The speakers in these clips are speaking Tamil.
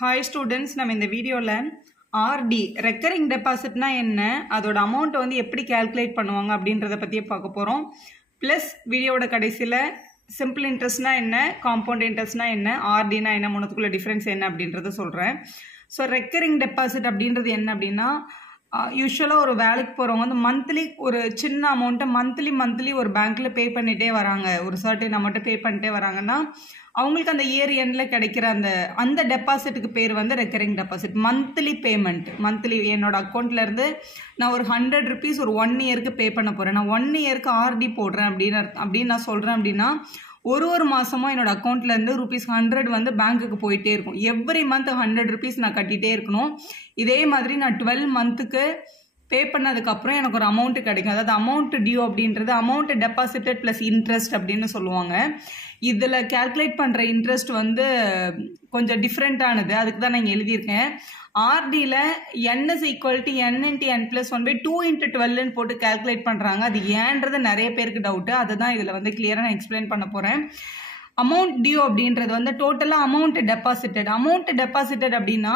Hi students, நம்ம இந்த வீடியோல RD recurring depositனா என்ன, அதோட அமௌண்ட் வந்து எப்படி கால்குலேட் பண்ணுவாங்க அப்படின்றத பத்தியே பார்க்க போறோம். பிளஸ் வீடியோட கடைசில சிம்பிள் இன்ட்ரெஸ்ட்னா என்ன, காம்பவுண்ட் இன்ட்ரெஸ்ட்னா என்ன, RDனா என்ன, மூணுத்துக்குள்ள டிஃபரன்ஸ் என்ன அப்படின்றத சொல்றேன். ஸோ ரெக்கரிங் டெபாசிட் அப்படின்றது என்ன அப்படின்னா, யூஸ்வலாக ஒரு வேலைக்கு போகிறவங்க வந்து மந்த்லி ஒரு சின்ன அமௌண்ட்டை மந்த்லி ஒரு பேங்க்கில் பே பண்ணிகிட்டே வராங்க, ஒரு சர்டன் அமௌண்ட்டை பே பண்ணிட்டே வராங்கன்னா அவங்களுக்கு அந்த இயர் எண்டில் கிடைக்கிற அந்த டெபாசிட்டுக்கு பேர் வந்து recurring deposit. Monthly payment, monthly என்னோட அக்கௌண்ட்லேருந்து நான் ஒரு 100 rupees ஒரு 1 yearக்கு பே பண்ண போகிறேன், நான் 1 yearக்கு RD போடுறேன் அப்படின்னு நான் சொல்கிறேன் அப்படின்னா ஒரு மாதமாக என்னோட அக்கௌண்ட்லேருந்து ₹100 வந்து பேங்க்குக்கு போயிட்டே இருக்கும். எவ்ரி மந்த் 100 rupees நான் கட்டிகிட்டே இருக்கணும். இதே மாதிரி நான் 12 monthக்கு பே பண்ணதுக்கப்புறம் எனக்கு ஒரு அமௌண்ட் கிடைக்கும். அதாவது அமௌண்ட் டியூ அப்படின்றது அமௌண்ட் டெபாசிட்டட் ப்ளஸ் இன்ட்ரெஸ்ட் அப்படின்னு சொல்லுவாங்க. இதில் கேல்குலேட் பண்ணுற இன்ட்ரெஸ்ட் வந்து கொஞ்சம் டிஃப்ரெண்ட்டானது, அதுக்கு தான் நான் இங்கே எழுதியிருக்கேன். ஆர்டியில் n is equal to n into n plus 1/2 into 12ன்னு போட்டு கேல்குலேட் பண்ணுறாங்க. அது ஏன்றது நிறைய பேருக்கு டவுட்டு, அதுதான் இதில் வந்து கிளியராக நான் எக்ஸ்பிளைன் பண்ண போகிறேன். அமௌண்ட் டியூ அப்படின்றது வந்து டோட்டலாக அமௌண்ட் டெபாசிட்டட் அப்படின்னா,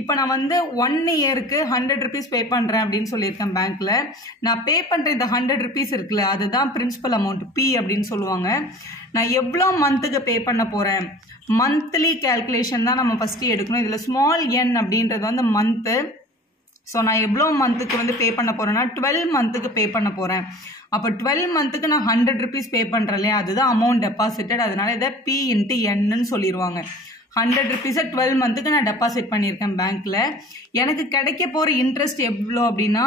இப்போ நான் வந்து 1 yearக்கு 100 rupees பே பண்ணுறேன் அப்படின்னு சொல்லியிருக்கேன் பேங்க்கில். நான் பே பண்ணுற இந்த 100 rupees இருக்குல்ல, அதுதான் பிரின்சிபல் அமௌண்ட், P அப்படின்னு சொல்லுவாங்க. நான் எவ்வளோ மந்த்துக்கு பே பண்ண போகிறேன், மந்த்லி கேல்குலேஷன் தான் நம்ம ஃபஸ்ட்டு எடுக்கணும். இதில் ஸ்மால் n அப்படின்றது வந்து மந்த்து. ஸோ நான் எவ்வளோ மந்த்துக்கு வந்து பே பண்ண போகிறேன்னா 12 monthக்கு பே பண்ண போகிறேன். அப்போ 12 monthக்கு நான் 100 rupees பே பண்ணுறேன் இல்லையா, அதுதான் அமௌண்ட் டெபாசிட்டட். அதனால இதை P into Nன்னு சொல்லிடுவாங்க. 100 rupees 12 monthக்கு நான் டெபாசிட் பண்ணியிருக்கேன் பேங்க்கில். எனக்கு கிடைக்க போகிற இன்ட்ரெஸ்ட் எவ்வளோ அப்படின்னா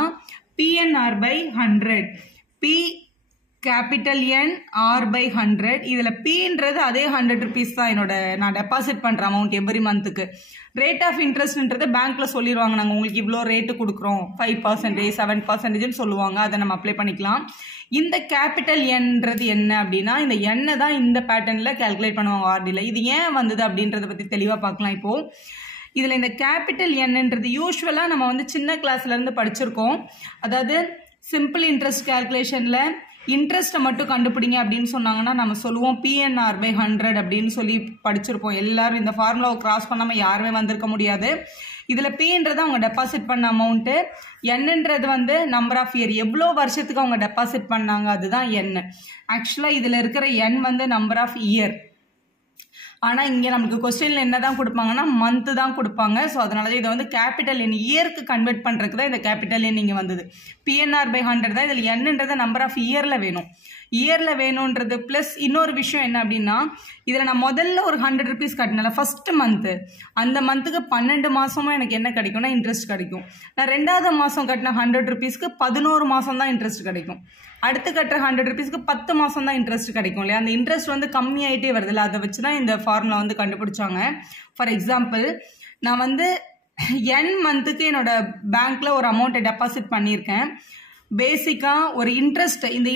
PNR/100, P capital N R/100. இதில் Pன்றது அதே 100 rupees தான் என்னோட நான் டெபாசிட் பண்ணுற அமௌண்ட் எவ்ரி மந்த்துக்கு. ரேட் ஆஃப் இன்ட்ரெஸ்ட்ன்றது பேங்க்கில் சொல்லிடுவாங்க, நாங்கள் உங்களுக்கு இவ்வளோ ரேட்டு கொடுக்குறோம், 5%, 7%ன்னு சொல்லுவாங்க, அதை நம்ம அப்ளை பண்ணிக்கலாம். இந்த கேபிட்டல் Nன்றது என்ன அப்படின்னா, இந்த எண்ணை தான் இந்த பேட்டர்னில் கேல்குலேட் பண்ணுவாங்க ஆர்டியில். இது ஏன் வந்தது அப்படின்றத பற்றி தெளிவாக பார்க்கலாம். இப்போது இதில் இந்த கேபிட்டல் Nன்றது யூஸ்வலாக நம்ம வந்து சின்ன கிளாஸ்லேருந்து படிச்சிருக்கோம். அதாவது சிம்பிள் இன்ட்ரெஸ்ட் கேல்குலேஷனில் இன்ட்ரெஸ்ட்டை மட்டும் கண்டுபிடிங்க அப்படின்னு சொன்னாங்கன்னா நம்ம சொல்லுவோம் PNR/100 அப்படின்னு சொல்லி படிச்சிருப்போம். எல்லாரும் இந்த ஃபார்முலாவை கிராஸ் பண்ணாமல் யாருமே வந்திருக்க முடியாது. இதில் Pன்றது அவங்க டெபாசிட் பண்ண அமௌண்ட்டு, Nன்றது வந்து நம்பர் ஆஃப் இயர், எவ்வளோ வருஷத்துக்கு அவங்க டெபாசிட் பண்ணாங்க, அதுதான் N. ஆக்சுவலாக இதில் இருக்கிற N வந்து நம்பர் ஆஃப் இயர். ஆனால் இங்கே நமக்கு கொஸ்டினில் என்ன தான் கொடுப்பாங்கன்னா மந்த்து தான் கொடுப்பாங்க. ஸோ அதனால தான் இதை வந்து கேபிட்டல் N இயருக்கு கன்வெர்ட் பண்ணுறதுக்கு தான் இந்த கேபிட்டல் N இங்கே வந்தது. PNR/100 தான். இதில் Nன்றது நம்பர் ஆஃப் இயரில் வேணுன்றது. ப்ளஸ் இன்னொரு விஷயம் என்ன அப்படின்னா, இதில் நான் முதல்ல ஒரு 100 rupees கட்டினேன் ஃபர்ஸ்ட் மந்த்து, அந்த மந்த்துக்கு 12 மாதமும் எனக்கு என்ன கிடைக்கும்னா இன்ட்ரெஸ்ட் கிடைக்கும். நான் 2வது மாதம் கட்டின 100 rupeesக்கு 11 மாதம் தான் இன்ட்ரெஸ்ட் கிடைக்கும். அடுத்து கட்டுற 100 rupeesக்கு 10 மாதம் தான் இன்ட்ரெஸ்ட் கிடைக்கும் இல்லையா. அந்த இன்ட்ரெஸ்ட் வந்து கம்மியாயிட்டே வருது இல்லை, அதை வச்சு தான் இந்த ஃபார்முலா வந்து கண்டுபிடிச்சாங்க. ஃபார் எக்ஸாம்பிள், நான் வந்து n மந்த்துக்கு என்னோட பேங்க்ல ஒரு அமௌண்ட்டை டெபாசிட் பண்ணியிருக்கேன். பேசிக்காக ஒரு இந்த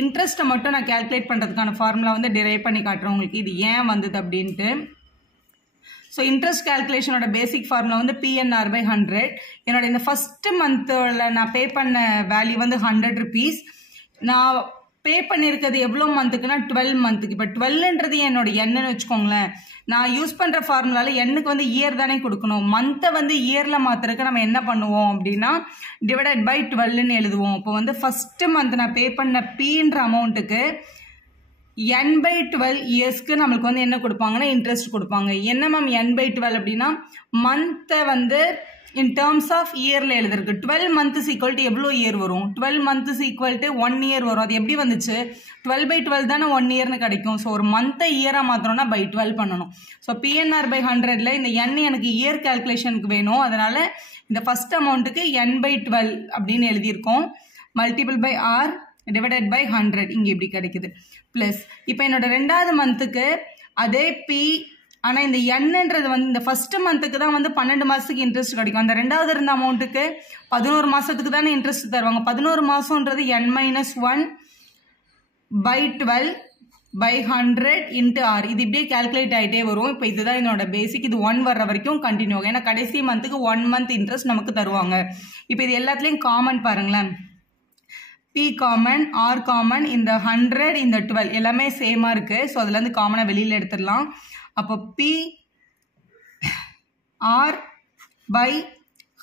இன்ட்ரெஸ்ட்டை மட்டும் நான் கேல்குலேட் பண்ணுறதுக்கான ஃபார்முலா வந்து டிரைவ் பண்ணி காட்டுறேன் உங்களுக்கு, இது ஏன் வந்தது அப்படின்ட்டு. ஸோ இன்ட்ரெஸ்ட் கேல்குலேஷனோட பேசிக் ஃபார்முலா வந்து PNR/100. என்னோட இந்த ஃபர்ஸ்ட் மந்தில் நான் பே பண்ண வேல்யூ வந்து 100 rupees. நான் பே பண்ணியிருக்கிறது எவ்வளோ மந்த்துக்குன்னா 12 monthக்கு. இப்போ 12ன்றது என்னோட எண்ணுன்னு வச்சுக்கோங்களேன். நான் யூஸ் பண்ணுற ஃபார்முலாவில் எண்ணுக்கு வந்து இயர் தானே கொடுக்கணும். மந்த்தை வந்து இயரில் மாற்றுறதுக்கு நம்ம என்ன பண்ணுவோம் அப்படின்னா /12ன்னு எழுதுவோம். இப்போ வந்து ஃபர்ஸ்ட் மந்த் நான் பே பண்ண Pன்ற அமௌண்ட்டுக்கு n/12 இயர்ஸ்க்கு நம்மளுக்கு வந்து என்ன கொடுப்பாங்கன்னா இன்ட்ரெஸ்ட் கொடுப்பாங்க. என்ன மேம் n/12 அப்படின்னா மந்த்தை வந்து இன் டேர்ம்ஸ் ஆஃப் இயரில் எழுதுருக்கு. 12 months ஈக்குவல் டு எவ்வளோ இயர் வரும், 12 months ஈக்குவல் டு 1 year வரும். அது எப்படி வந்துச்சு, 12/12 தானே 1 yearன்னு கிடைக்கும். ஸோ ஒரு மந்த்தை இயராக மாத்திரம்னா /12 பண்ணணும். ஸோ PNR/100ல இந்த n எனக்கு இயர் கேல்குலேஷனுக்கு வேணும். அதனால இந்த ஃபர்ஸ்ட் அமௌண்ட்டுக்கு n/12 அப்படின்னு எழுதியிருக்கோம். Multiple by R divided by 100 இங்கே இப்படி கிடைக்குது. ப்ளஸ் இப்போ என்னோட 2வது மந்த்துக்கு அதே P, ஆனால் இந்த Nன்றது வந்து இந்த ஃபர்ஸ்ட் மந்த்துக்கு தான் வந்து 12 மாதத்துக்கு இன்ட்ரெஸ்ட் கிடைக்கும். அந்த 2வது இருந்த அமௌண்ட்டுக்கு 11 மாதத்துக்கு தானே இன்ட்ரெஸ்ட் தருவாங்க. 11 மாதம்ன்றது n-1/12/100 into R. இது இப்படியே கேல்குலேட் ஆகிட்டே வரும். இப்போ இதுதான் என்னோட பேசிக். இது 1 வர்ற வரைக்கும் கண்டினியூ ஆகும். ஏன்னா கடைசி மந்த்துக்கு 1 month இன்ட்ரெஸ்ட் நமக்கு தருவாங்க. இப்போ இது எல்லாத்துலேயும் காமன் பாருங்களேன், P காமன், R காமன், இந்த 100 இந்த 12 எல்லாமே சேமாக இருக்குது. ஸோ அதுலேருந்து காமனாக வெளியில் எடுத்துடலாம். அப்போ P R by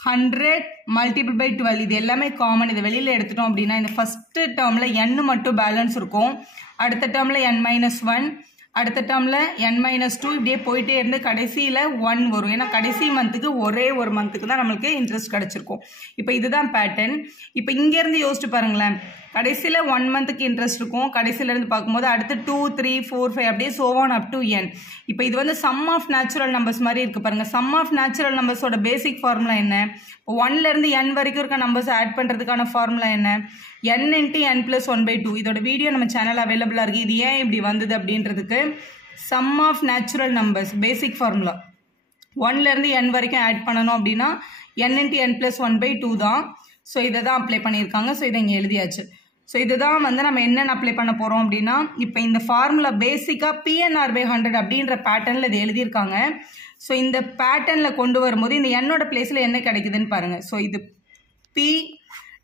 100 multiple by 12 இது எல்லாமே காமன். இதை வெளியில் எடுத்துட்டோம் அப்படின்னா இந்த ஃபர்ஸ்ட் டேர்மில் n மட்டும் பேலன்ஸ் இருக்கும், அடுத்த டேர்மில் n-1, அடுத்த டேர்மில் n-2 இப்படியே போயிட்டே இருந்து கடைசியில் 1 வரும். ஏன்னா கடைசி மந்த்துக்கு ஒரே ஒரு மந்த்துக்கு தான் நம்மளுக்கு இன்ட்ரெஸ்ட் கிடச்சிருக்கும். இப்போ இதுதான் பேட்டர்ன். இப்போ இங்கேருந்து யோசிச்சு பாருங்களேன், கடைசியில் 1 மந்த்துக்கு இன்ட்ரெஸ்ட் இருக்கும், கடைசியிலேருந்து பார்க்கும்போது அடுத்து 2, 3, 4, 5 அப்படியே so on up to n. இப்போ இது வந்து சம் ஆஃப் நேச்சுரல் நம்பர்ஸ் மாதிரி இருக்குது பாருங்கள். சம் ஆஃப் நேச்சுரல் நம்பர்ஸோட பேசிக் ஃபார்முலா என்ன? இப்போ 1லேருந்து n வரைக்கும் இருக்க நம்பர்ஸ் ஆட் பண்ணுறதுக்கான ஃபார்முலா என்ன? n × n + 1/2. இதோட வீடியோ நம்ம சேனல் அவைலபிளாக இருக்குது. இது ஏன் இப்படி வந்தது அப்படின்றதுக்கு sum of natural numbers basic formula 1லேருந்து n வரைக்கும் ஆட் பண்ணணும் அப்படின்னா n × n + 1/2 தான். ஸோ இதை தான் அப்ளை பண்ணியிருக்காங்க. ஸோ இதை இங்கே எழுதியாச்சு. ஸோ இதுதான் வந்து நம்ம என்னென்ன அப்ளை பண்ண போகிறோம் அப்படின்னா, இப்போ இந்த ஃபார்முலா பேசிக்காக PNR/100 அப்படின்ற பேட்டர்னில் இது எழுதியிருக்காங்க. ஸோ இந்த பேட்டர்னில் கொண்டு வரும்போது இந்த என்னோட பிளேஸில் என்ன கிடைக்குதுன்னு பாருங்கள். ஸோ இது P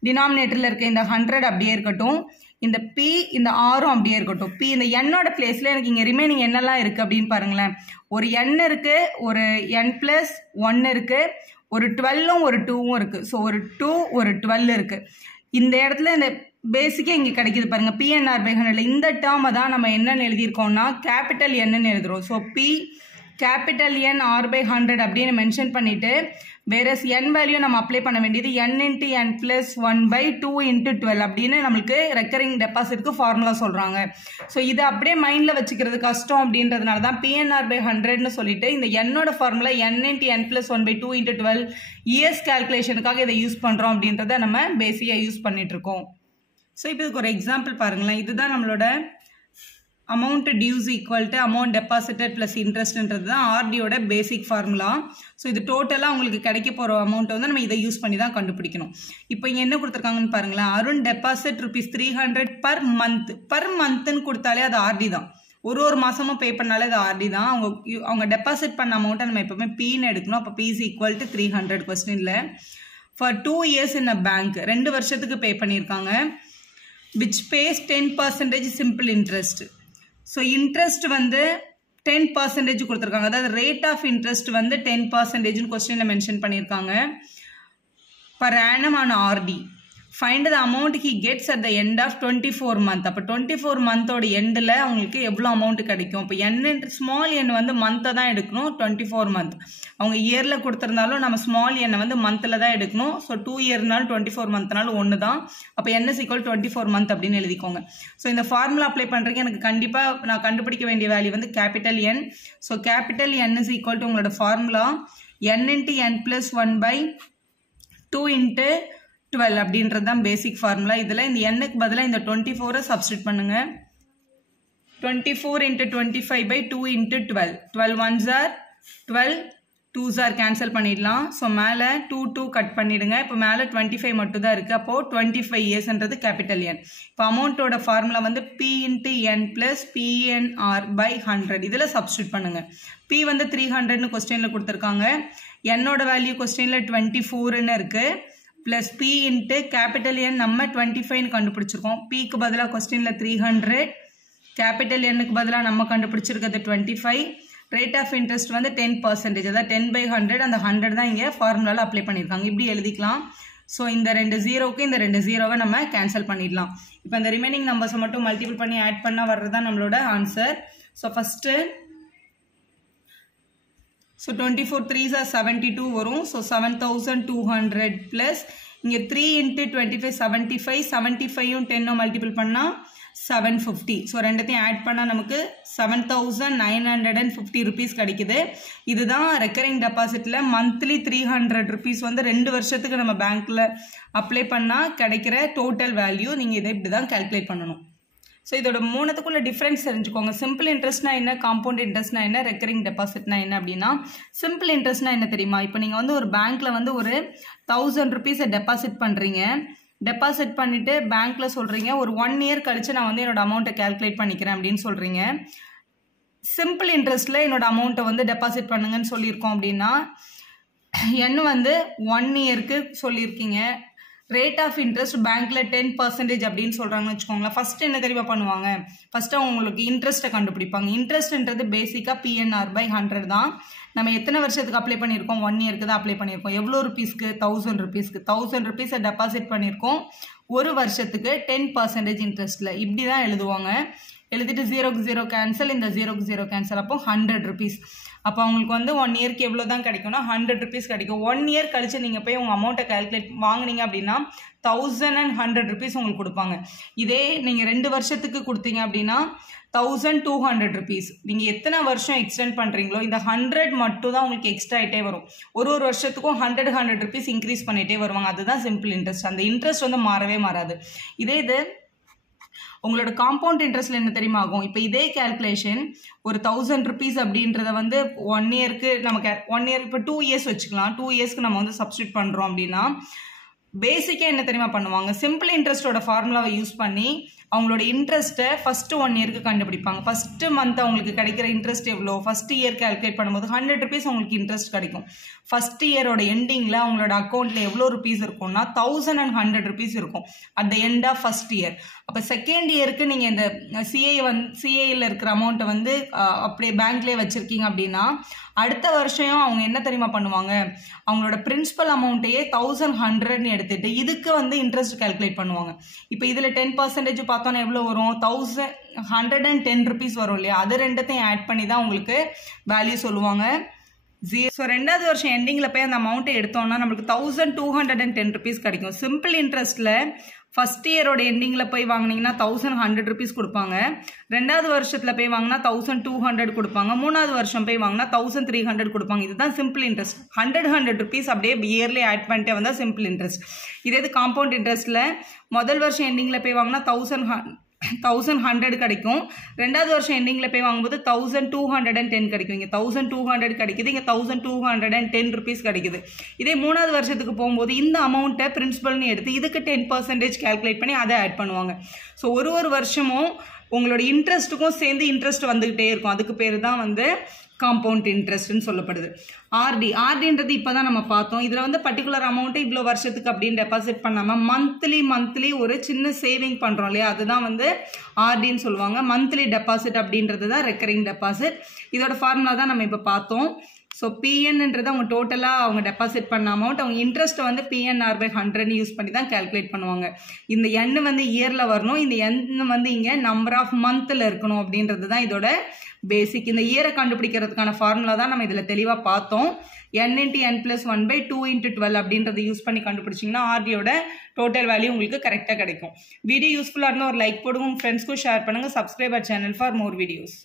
டினாமினேட்டரில் இருக்க இந்த 100 அப்படியே இருக்கட்டும், இந்த P இந்த ஆரும் அப்படியே இருக்கட்டும். P இந்த என்னோட பிளேஸில் எனக்கு இங்கே ரிமைனிங் என்னெல்லாம் இருக்குது அப்படின்னு பாருங்களேன். ஒரு n இருக்குது, ஒரு n+1 இருக்குது, ஒரு 12ம் ஒரு 2ம் இருக்குது. ஸோ ஒரு 2 ஒரு 12 இருக்குது. இந்த இடத்துல இந்த பேசிக்காக இங்கே கிடைக்கிது பாருங்கள் PNR/100. இந்த டேர்மை தான் நம்ம என்னென்னு எழுதியிருக்கோம்னா கேபிட்டல் Nன்னு எழுதுகிறோம். So P capital N R/100 அப்படின்னு மென்ஷன் பண்ணிவிட்டு வேறஸ் n வேல்யூ நம்ம அப்ளை பண்ண வேண்டியது n × n + 1/2 × 12 அப்படின்னு நம்மளுக்கு ரெக்கரிங் டெபாசிட்க்கு ஃபார்முலா சொல்கிறாங்க. ஸோ இதை அப்படியே மைண்டில் வச்சுக்கிறது கஷ்டம் அப்படின்றதுனால தான் PNR/100ன்னு சொல்லிட்டு இந்த என்னோட ஃபார்முலா n × n + 1/2 × 12 இயர்ஸ் கேல்குலேஷனுக்காக இதை யூஸ் பண்ணுறோம் அப்படின்றத நம்ம பேசிக்காக யூஸ் பண்ணிகிட்ருக்கோம். ஸோ இப்போ இதுக்கு ஒரு எக்ஸாம்பிள் பாருங்களேன். இதுதான் நம்மளோட amount dues equal to amount deposited plus இன்ட்ரெஸ்ட்ன்றது தான் ஆர்டியோட பேசிக் ஃபார்முலா. ஸோ இது டோட்டலாக உங்களுக்கு கிடைக்க போகிற அமௌண்ட்டை வந்து நம்ம இதை யூஸ் பண்ணி தான் கண்டுபிடிக்கணும். இப்போ இங்கே என்ன கொடுத்துருக்காங்கன்னு பாருங்களேன். Arun deposit ₹300 per month. Per மந்த்துன்னு கொடுத்தாலே அது ஆர்டி தான். ஒரு மாதமும் பே பண்ணாலே அது ஆர்டி தான். அவங்க டெபாசிட் பண்ண அமௌண்ட்டை நம்ம எப்போவுமே Pன்னு எடுக்கணும். அப்போ P = 300 கொஸ்டினில். For 2 years in a bank 2 வருஷத்துக்கு பே பண்ணியிருக்காங்க. which pays 10% simple interest. So interest வந்து 10% கொடுத்துருக்காங்க. அதாவது ரேட் ஆஃப் இன்ட்ரெஸ்ட் வந்து 10%ன்னு கொஸ்டினில் மென்ஷன் பண்ணியிருக்காங்க. Per annum on RD. Find the amount he gets at the end of 24 month. அப்போ 24 monthோட எண்டில் அவங்களுக்கு எவ்வளோ அமௌண்ட் கிடைக்கும்? இப்போ ஸ்மால் என் வந்து மந்த்தை தான் எடுக்கணும். 24 month அவங்க இயரில் கொடுத்துருந்தாலும் நம்ம ஸ்மால் எண்ணை வந்து மந்தில் தான் எடுக்கணும். ஸோ 2 yearனாலும் 24 monthனாலும் ஒன்று தான். அப்போ n = 24 month அப்படின்னு எழுதிக்கோங்க. ஸோ இந்த ஃபார்முலா அப்ளை பண்ணுறதுக்கு எனக்கு கண்டிப்பாக நான் கண்டுபிடிக்க வேண்டிய வேல்யூ வந்து capital N. So capital N = உங்களோட ஃபார்முலா n × n + 1/2 × 12 அப்படின்றது தான் பேசிக் ஃபார்முலா. இதில் இந்த எண்ணுக்கு பதிலாக இந்த 24 சப்ஸ்டிட் பண்ணுங்க. 24 × 25/2 × 12. 12 1s are 12, 2s are cancel பண்ணிடலாம். ஸோ மேலே 2 கட் பண்ணிடுங்க. இப்போ மேலே 25 மட்டும் தான் இருக்குது. அப்போது 25 yearsன்றது கேபிட்டல் N. இப்போ அமௌண்ட்டோட ஃபார்முலா வந்து P × N + PNR/100. இதில் சப்ஸ்டிட் பண்ணுங்க. P வந்து 300ன்னு கொஸ்டினில் கொடுத்துருக்காங்க. என்னோட வேல்யூ கொஸ்டினில் 24ன்னு இருக்குது. ப்ளஸ் P × கேபிட்டல் N நம்ம 25ன்னு கண்டுபிடிச்சிருக்கோம். Pக்கு பதிலாக கொஸ்டினில் 300, கேபிட்டல் Nக்கு பதிலாக நம்ம கண்டுபிடிச்சிருக்கிறது 25. ரேட் ஆஃப் இன்ட்ரெஸ்ட் வந்து 10%, அதாவது 10/100. அந்த 100 தான் இங்கே ஃபார்முலாவில் அப்ளை பண்ணியிருக்காங்க. இப்படி எழுதிக்கலாம். ஸோ இந்த 2 0க்கு இந்த 2 0வை நம்ம கேன்சல் பண்ணிடலாம். இப்போ இந்த ரிமைனிங் நம்பர்ஸை மட்டும் மல்டிபிள் பண்ணி ஆட் பண்ணால் வர்றது தான் நம்மளோட answer. So first 24 3s are 72 வரும். ஸோ 7200 ப்ளஸ் இங்கே 3 × 25 75, 75யும் 10ம் மல்டிபிள் பண்ணால் 750. ஸோ ரெண்டுத்தையும் ஆட் பண்ணால் நமக்கு 7950 rupees கிடைக்குது. இதுதான் ரெக்கரிங் டெபாசிட்டில் மந்த்லி 300 rupees வந்து 2 வருஷத்துக்கு நம்ம பேங்க்கில் அப்ளை பண்ணால் கிடைக்கிற டோட்டல் வேல்யூ. நீங்கள் இதை இப்படி தான் கால்குலேட் பண்ணணும். ஸோ இதோட மூணுத்துக்குள்ள டிஃப்ரென்ஸ் தெரிஞ்சுக்கோங்க. சிம்பிள் இன்ட்ரெஸ்ட்னா என்ன, காம்பவுண்ட் இன்ட்ரெஸ்ட்னா என்ன, ரெக்கரிங் டெபாசிட்னா என்ன அப்படின்னா, சிம்பிள் இன்ட்ரெஸ்ட்னா என்ன தெரியுமா? இப்போ நீங்கள் வந்து ஒரு பேங்க்கில் வந்து ஒரு 1000 rupees டெபாசிட் பண்ணுறீங்க. டெபாசிட் பண்ணிவிட்டு பேங்க்கில் சொல்கிறீங்க ஒரு 1 year கழித்து நான் வந்து என்னோட அமௌண்ட்டை கேல்குலேட் பண்ணிக்கிறேன் அப்படின்னு சொல்கிறீங்க. சிம்பிள் இன்ட்ரெஸ்ட்டில் என்னோட அமௌண்ட்டை வந்து டெபாசிட் பண்ணுங்கன்னு சொல்லியிருக்கோம் அப்படின்னா, என்ன வந்து 1 yearக்கு சொல்லியிருக்கீங்க. ரேட் ஆஃப் இன்ட்ரெஸ்ட் பேங்க்ல 10% அப்படின்னு சொல்றாங்கன்னு வச்சுக்கோங்களேன். ஃபர்ஸ்ட் என்ன தெரியுமா பண்ணுவாங்க, ஃபர்ஸ்ட் உங்களுக்கு இன்ட்ரெஸ்ட்டை கண்டுபிடிப்பாங்க. இன்ட்ரெஸ்ட்ன்றது பேசிக்கா PNR/100 தான். நம்ம எத்தனை வருஷத்துக்கு அப்ளை பண்ணியிருக்கோம், 1 இயருக்கு தான் அப்ளை பண்ணியிருக்கோம். எவ்வளோ ருபீஸ்க்கு, 1000 ருபீஸ்க்கு 1000 ருபீஸை டெபாசிட் பண்ணியிருக்கோம். ஒரு வருஷத்துக்கு 10% இன்ட்ரெஸ்ட்ல இப்படி தான் எழுதுவாங்க. எழுதிட்டு 0க்கு 0 கேன்சல், இந்த 0க்கு 0 கேன்சல், அப்போ 100 ருபீஸ். அப்போ அவங்களுக்கு வந்து 1 இயருக்கு எவ்வளோ தான் கிடைக்கும்னா 100 ருபீஸ் கிடைக்கும். 1 இயர் கழிச்சு நீங்கள் போய் உங்கள் அமௌண்ட்டை கால்குலேட் வாங்கினீங்க அப்படின்னா 1100 ருபீஸ் உங்களுக்கு கொடுப்பாங்க. இதே நீங்கள் 2 வருஷத்துக்கு கொடுத்தீங்க அப்படின்னா 1200 ருபீஸ். நீங்கள் எத்தனை வருஷம் எக்ஸ்டெண்ட் பண்ணுறீங்களோ இந்த 100 மட்டும் தான் உங்களுக்கு எக்ஸ்ட்ரா ஆகிட்டே வரும். ஒரு வருஷத்துக்கும் 100 ருபீஸ் இன்க்ரீஸ் பண்ணிகிட்டே வருவாங்க. அதுதான் சிம்பிள் இன்ட்ரெஸ்ட். அந்த இன்ட்ரெஸ்ட் வந்து மாறவே மாறாது. இதே இது உங்களோட காம்பவுண்ட் இன்ட்ரெஸ்ட்ல என்ன தெரியுமா ஆகும், இப்போ இதே கேல்குலேஷன் ஒரு 1000 ருபீஸ் அப்படின்றத வந்து 1 இயருக்கு நமக்கு 1 இயர் இப்போ 2 இயர்ஸ் வச்சுக்கலாம். 2 இயர்ஸ்க்கு நம்ம வந்து சப்ஸ்டியூட் பண்ணுறோம் அப்படின்னா பேசிக்காக என்ன தெரியுமா பண்ணுவாங்க, சிம்பிள் இன்ட்ரெஸ்டோட ஃபார்முலாவை யூஸ் பண்ணி அவங்களோட இன்ட்ரெஸ்ட்டை ஃபர்ஸ்ட் 1 இயருக்கு கண்டுபிடிப்பாங்க. ஃபர்ஸ்ட் மந்த் அவங்களுக்கு கிடைக்கிற இன்ட்ரெஸ்ட் எவ்வளோ, ஃபர்ஸ்ட் இயர் கால்குலேட் பண்ணும்போது 100 ருபீஸ் அவங்களுக்கு இன்ட்ரெஸ்ட் கிடைக்கும். ஃபர்ஸ்ட் இயரோட எண்டிங்கில் அவங்களோட அக்கௌண்ட்ல எவ்வளோ ருபீஸ் இருக்கும்னா 1100 ருபீஸ் இருக்கும் at the end of first year. அப்போ செகண்ட் இயருக்கு நீங்கள் இந்த சிஏயில் இருக்கிற அமௌண்ட்டை வந்து அப்படியே பேங்க்லேயே வச்சிருக்கீங்க அப்படின்னா அடுத்த வருஷம் அவங்க என்ன தெரியுமா பண்ணுவாங்க, அவங்களோட பிரின்சிபல் அமௌண்ட்டையே 1100ன்னு எடுத்துட்டு இதுக்கு வந்து இன்ட்ரெஸ்ட் கால்குலேட் பண்ணுவாங்க. இப்போ இதில் 10% பார்த்தோன்னா எவ்வளோ வரும், 1110 ருபீஸ் வரும் இல்லையா, அது ரெண்டத்தையும் ஆட் பண்ணி தான் உங்களுக்கு வேல்யூ சொல்லுவாங்க. ஸோ 2வது வருஷம் எண்டிங்கில் போய் அந்த அமௌண்ட்டை எடுத்தோம்னா நம்மளுக்கு 1210 ருபீஸ் கிடைக்கும். சிம்பிள் இன்ட்ரெஸ்ட்டில் ஃபர்ஸ்ட் இயரோட எண்டிங்கில் போய் வாங்கினீங்கன்னா 1100 ருபீஸ் கொடுப்பாங்க. 2வது வருஷத்தில் போய் வாங்கினா 1200 கொடுப்பாங்க. 3வது வருஷம் போய் வாங்கினா 1300 கொடுப்பாங்க. இதுதான் சிம்பிள் இன்ட்ரெஸ்ட். 100 ருபீஸ் அப்படியே இயர்லி ஆட் பண்ணிட்டே வந்தால் சிம்பிள் இன்ட்ரெஸ்ட். இதே இது காம்பவுண்ட் இன்ட்ரெஸ்ட்டில் முதல் வருஷம் எண்டிங்கில் போய் வாங்கினா 1100 கிடைக்கும். 2வது வருஷம் எண்டிங்கில் போய் வாங்கும்போது 1210 கிடைக்கும். இங்கே 1200 கிடைக்குது, இங்கே 1210 ருபீஸ் கிடைக்குது. இதே 3வது வருஷத்துக்கு போகும்போது இந்த அமௌண்ட்டை பிரின்சிபல்னு எடுத்து இதுக்கு 10% கால்குலேட் பண்ணி அதை ஆட் பண்ணுவாங்க. ஸோ ஒரு வருஷமும் உங்களோட இன்ட்ரெஸ்ட்டுக்கும் சேர்ந்து இன்ட்ரெஸ்ட் வந்துகிட்டே இருக்கும். அதுக்கு பேர் தான் வந்து காம்பவுண்ட் இன்ட்ரெஸ்ட்னு சொல்லப்படுது. ஆர்டின்றது இப்போ தான் நம்ம பார்த்தோம். இதில் வந்து பர்டிகுலர் அமௌண்ட்டு இவ்வளோ வருஷத்துக்கு அப்படின்னு டெபாசிட் பண்ணாமல் மந்த்லி ஒரு சின்ன சேவிங் பண்ணுறோம் இல்லையா, அதுதான் வந்து ஆர்டின்னு சொல்லுவாங்க. மந்த்லி டெபாசிட் அப்படின்றது தான் ரெக்கரிங் டெபாசிட். இதோட ஃபார்முலா தான் நம்ம இப்போ பார்த்தோம். ஸோ பிஎன்ன்றது அவங்க டோட்டலாக அவங்க டெபாசிட் பண்ண அமௌண்ட், அவங்க இன்ட்ரெஸ்ட்டை வந்து PNR/100 யூஸ் பண்ணி தான் கால்குலேட் பண்ணுவாங்க. இந்த எண் வந்து இயரில் வரணும், இந்த எண் வந்து இங்கே நம்பர் ஆஃப் மந்த்தில் இருக்கணும் அப்படின்றது தான் இதோட பேசிக். இந்த இயரை கண்டுபிடிக்கிறதுக்கான ஃபார்முலா தான் நம்ம இதில் தெளிவாக பார்த்தோம். n × n+1/2 × 12 அப்படின்றத யூஸ் பண்ணி கண்டுபிடிச்சிங்கன்னா ஆர்டியோட டோட்டல் வேல்யூ உங்களுக்கு கரெக்டாக கிடைக்கும். வீடியோ யூஸ்ஃபுல்லாக இருந்தால் ஒரு லைக் போடுங்க, உங்கள் ஃப்ரெண்ட்ஸ்க்கும் ஷேர் பண்ணுங்கள். Subscribe our channel for more videos.